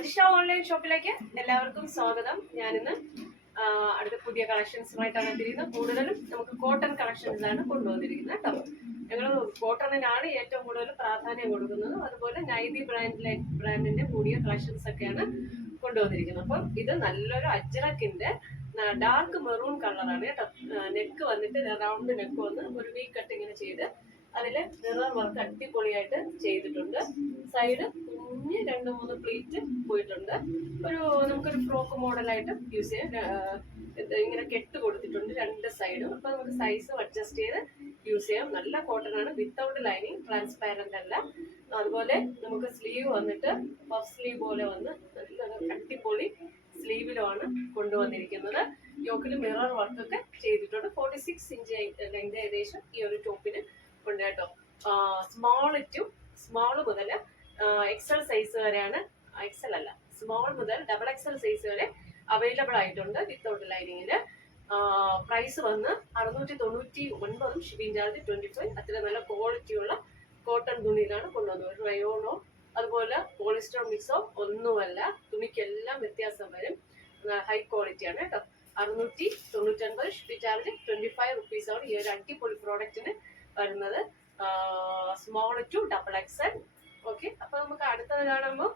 Ajisha online ഷോപ്പിലേക്ക് എല്ലാവർക്കും സ്വാഗതം. ഞാനിന്ന് അടുത്ത പുതിയ കളക്ഷൻസുമായിട്ടാണ് എത്തിയിരിക്കുന്നത്. കൂടുതലും നമുക്ക് കോട്ടൺ കളക്ഷൻസാണ് കൊണ്ടുവന്നിരിക്കുന്നത് കേട്ടോ. ഞങ്ങൾ കോട്ടണിനാണ് ഏറ്റവും കൂടുതൽ പ്രാധാന്യം കൊടുക്കുന്നത്. അതുപോലെ നൈതി ബ്രാൻഡിന്റെ കൂടിയ കളക്ഷൻസ് ഒക്കെയാണ് കൊണ്ടുവന്നിരിക്കുന്നത്. അപ്പം ഇത് നല്ലൊരു അജ്രക്കിന്റെ ഡാർക്ക് മെറൂൺ കളറാണ് കേട്ടോ. നെക്ക് വന്നിട്ട് റൗണ്ട് നെക്ക് വന്ന് ഒരു വി കട്ടിങ്ങനെ ചെയ്ത് അതില് മിറർ വർക്ക് അടിപൊളിയായിട്ട് ചെയ്തിട്ടുണ്ട്. സൈഡ് കുഞ്ഞ് 2-3 പ്ലീറ്റ് പോയിട്ടുണ്ട്. നമുക്കൊരു ഫ്രോക്ക് മോഡലായിട്ട് യൂസ് ചെയ്യാം. ഇങ്ങനെ കെട്ട് കൊടുത്തിട്ടുണ്ട് 2 സൈഡും. അപ്പൊ നമുക്ക് സൈസ് അഡ്ജസ്റ്റ് ചെയ്ത് യൂസ് ചെയ്യാം. നല്ല കോട്ടൺ ആണ്, വിത്തൗട്ട് ലൈനിങ്, ട്രാൻസ്പാരന്റ് അല്ല. അതുപോലെ നമുക്ക് സ്ലീവ് വന്നിട്ട് പഫ് സ്ലീവ് പോലെ വന്ന് നല്ല അടിപൊളി സ്ലീവിലുമാണ് കൊണ്ടുവന്നിരിക്കുന്നത്. യോക്കിൽ മിറർ വർക്കൊക്കെ ചെയ്തിട്ടുണ്ട്. 46 ഇഞ്ച് ലെങ്ത് ഏകദേശം ഈ ഒരു ടോപ്പിന് ഉണ്ട് കേട്ടോ. സ്മോൾ മുതൽ എക്സൽ സൈസ് വരെയാണ്, എക്സൽ അല്ല സ്മോൾ മുതൽ XXL സൈസ് വരെ അവൈലബിൾ ആയിട്ടുണ്ട് വിത്തൗട്ട് ലൈനിങ്ങില്. പ്രൈസ് വന്ന് 699, ഷിപ്പിംഗ് ചാർജ് 25. അത്ര നല്ല ക്വാളിറ്റിയുള്ള കോട്ടൺ തുണിയിലാണ് കൊണ്ടുവന്നത്. റയോണോ അതുപോലെ പോളിസ്റ്റർ മിക്സോ ഒന്നുമല്ല, തുണിക്കെല്ലാം വ്യത്യാസം വരും. ഹൈ ക്വാളിറ്റിയാണ് കേട്ടോ. 699, ഷിപ്പിംഗ് ചാർജ് 25 റുപ്പീസാണ് ഈ ഒരു അടിപൊളി പ്രോഡക്റ്റിന് വരുന്നത്. Small to XXL. ഓക്കെ, അപ്പൊ നമുക്ക് അടുത്തത് കാണുമ്പോൾ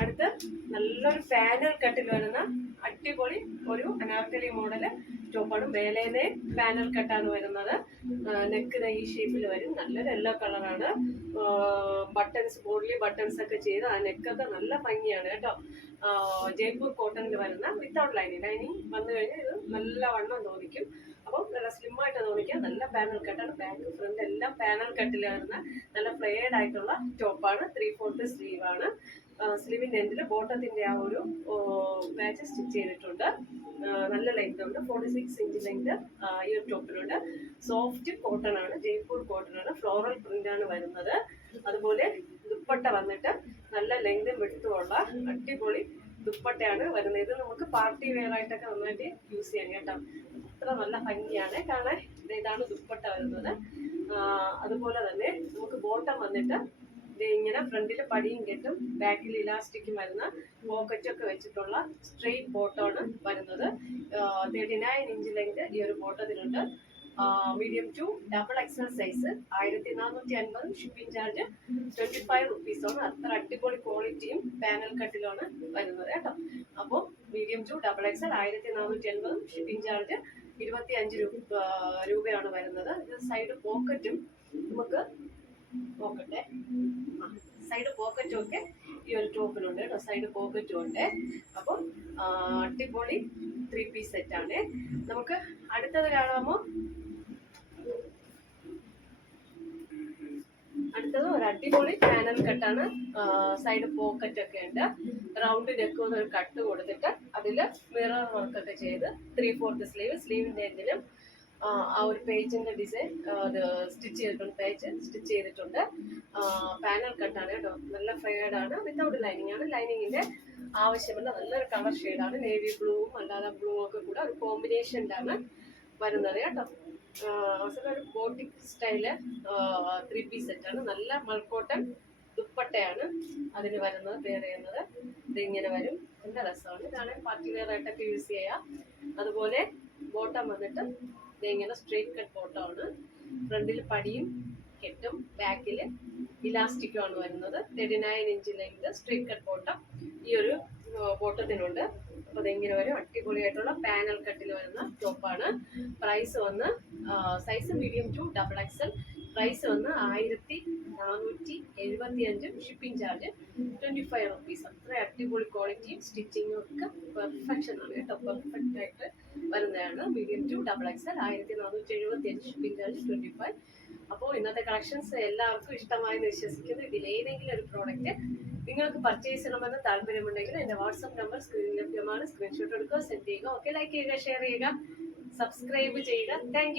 അടുത്ത് നല്ലൊരു പാനൽ കട്ടിൽ വരുന്ന അടിപൊളി ഒരു അനാർക്കലി മോഡല് ടോപ്പാണ്. മേലേനെ പാനൽ കട്ടാണ് വരുന്നത്. നെക്ക് ഈ ഷേപ്പിൽ വരും. നല്ലൊരു യെല്ലോ കളറാണ്. ബട്ടൺസ്, ബോഡി ബട്ടൺസ് ഒക്കെ ചെയ്ത് ആ നെക്കൊക്കെ നല്ല ഭംഗിയാണ് കേട്ടോ. ജയ്പൂർ കോട്ടണിൽ വരുന്ന വിത്തൗട്ട് ലൈനിങ് വന്നു കഴിഞ്ഞാൽ ഇത് നല്ല വണ്ണം തോന്നിക്കും. അപ്പം നല്ല സ്ലിം ആയിട്ട് തോന്നിക്കാം. നല്ല പാനൽ കട്ടാണ്. ബാക്ക് ഫ്രണ്ട് എല്ലാം പാനൽ കട്ടിൽ വരുന്ന നല്ല ഫ്ലെയർഡ് ആയിട്ടുള്ള ടോപ്പാണ്. 3/4 സ്ലീവ് ആണ്. സ്ലീവിന്റെ എൻഡിൽ ബോട്ടത്തിന്റെ ആ ഒരു പാച്ച് സ്റ്റിച്ച് ചെയ്തിട്ടുണ്ട്. നല്ല ലെങ്ത് ഉണ്ട്. 46 ഇഞ്ച് ലെങ്ത് ഈ ഒരു ടോപ്പിലുണ്ട്. സോഫ്റ്റ് കോട്ടൺ ആണ്, ജയ്പൂർ കോട്ടൺ ആണ്. ഫ്ലോറൽ പ്രിന്റ് ആണ് വരുന്നത്. അതുപോലെ ദുപ്പട്ട വന്നിട്ട് നല്ല ലെങ്തും വെടുത്തുമുള്ള അടിപൊളി ദുപ്പട്ടയാണ് വരുന്നത്. ഇത് നമുക്ക് പാർട്ടി വെയർ ആയിട്ടൊക്കെ നന്നായിട്ട് യൂസ് ചെയ്യാം കേട്ടോ. അത്ര നല്ല ഭംഗിയാണ് കാണാൻ. ഇതാണ് ദുപ്പട്ട വരുന്നത്. അതുപോലെ തന്നെ നമുക്ക് ബോട്ടം വന്നിട്ട് ഇങ്ങനെ ഫ്രണ്ടിൽ പടിയും കെട്ടും ബാക്കിൽ ഇലാസ്റ്റിക്കും വരുന്ന പോക്കറ്റൊക്കെ വെച്ചിട്ടുള്ള സ്ട്രെയിറ്റ് ബോട്ടമാണ് വരുന്നത്. 39 ഇഞ്ച് ലെങ്ത് ഈ ഒരു ബോട്ടത്തിനുണ്ട്. Medium to XXL size 1450, shipping charge 25 റുപ്പീസാണ്. അത്ര അടിപൊളി ക്വാളിറ്റിയും പാനൽ കട്ടിലാണ് വരുന്നത് കേട്ടോ. അപ്പോൾ medium to XXL 1450, shipping charge 25 രൂപയാണ് വരുന്നത്. ഇത് സൈഡ് പോക്കറ്റും നമുക്ക് നോക്കട്ടെ. സൈഡ് പോക്കറ്റും ഒക്കെ ഈ ഒരു ടോപ്പിനുണ്ട് കേട്ടോ. സൈഡ് പോക്കറ്റും ഉണ്ട്. അപ്പം അടിപൊളി 3 പീസ് സെറ്റാണ്. നമുക്ക് അടുത്തത് കാണാമോ? അടുത്തത് ഒരു അടിപൊളി പാനൽ കട്ടാണ്. സൈഡ് പോക്കറ്റ് ഒക്കെ ഉണ്ട്. റൗണ്ട് നെക്ക് ഒരു കട്ട് കൊടുത്തിട്ട് അതില് മിറർ വർക്കൊക്കെ ചെയ്ത് 3/4 സ്ലീവ്. സ്ലീവിന്റെ എൻഡിലും ആ ഒരു പേജിന്റെ ഡിസൈൻ സ്റ്റിച്ച് ചെയ്തിട്ടുണ്ട്. പേജ് സ്റ്റിച്ച് ചെയ്തിട്ടുണ്ട്. പാനൽ കട്ടാണ് കേട്ടോ. നല്ല ഫ്ലെയർഡ് ആണ്. വിത്തൗട്ട് ലൈനിങ് ആണ്. ലൈനിങ്ങിന്റെ ആവശ്യമുള്ള നല്ലൊരു കളർ ഷെയ്ഡാണ്. നേവി ബ്ലൂവും അല്ലാതെ ബ്ലൂ ഒക്കെ കൂടെ ഒരു കോമ്പിനേഷനിലാണ് വരുന്നത് കേട്ടോ. ഒരു ബോട്ടിക് സ്റ്റൈല് 3 പീസ് സെറ്റാണ്. നല്ല മൾക്കോട്ടൺ ദുപ്പട്ടയാണ് അതിന് വരുന്നത്. പെയർ ചെയ്യുന്നത് ഇതിങ്ങനെ വരും. നല്ല രസമാണ്. ഇതാണ് പാർട്ടി വെയർ ആയിട്ടൊക്കെ യൂസ് ചെയ്യാം. അതുപോലെ ബോട്ടം വന്നിട്ട് ഇങ്ങനെ സ്ട്രെയിറ്റ് കട്ട് ബോട്ടമാണ്. ഫ്രണ്ടിൽ പടിയും കെട്ടും ബാക്കിൽ ഇലാസ്റ്റിക്കുമാണ് വരുന്നത്. 39 inch length straight cut bottom ഈ ഒരു ബോട്ടത്തിനുണ്ട്. അപ്പൊ അതെങ്ങനെ വരും? അടിപൊളിയായിട്ടുള്ള പാനൽ കട്ടിൽ വരുന്ന ടോപ്പാണ്. പ്രൈസ് വന്ന് size medium to XXL. Price വന്ന് 1475, ഷിപ്പിംഗ് ചാർജ് 25 റുപ്പീസ്. അത്ര അടിപൊളി ക്വാളിറ്റിയും സ്റ്റിച്ചിങ്ങും ഒക്കെ പെർഫെക്ഷൻ ആണ് കേട്ടോ. പെർഫെക്റ്റ് ആയിട്ട് വരുന്നതാണ്. Medium to XXL 1475, shipping charge 25. അപ്പോൾ ഇന്നത്തെ കളക്ഷൻസ് എല്ലാവർക്കും ഇഷ്ടമായെന്ന് വിശ്വസിക്കുന്നു. ഇതിലേതെങ്കിലും ഒരു പ്രോഡക്റ്റ് നിങ്ങൾക്ക് പർച്ചേസ് ചെയ്യണമെന്ന് താല്പര്യമുണ്ടെങ്കിൽ എൻ്റെ വാട്സപ്പ് നമ്പർ സ്ക്രീനിൽ ലഭ്യമാണ്. സ്ക്രീൻഷോട്ട് എടുക്കുക, സെൻഡ് ചെയ്യുക. ഓക്കെ, ലൈക്ക് ചെയ്യുക, ഷെയർ ചെയ്യുക, സബ്സ്ക്രൈബ് ചെയ്യുക. താങ്ക്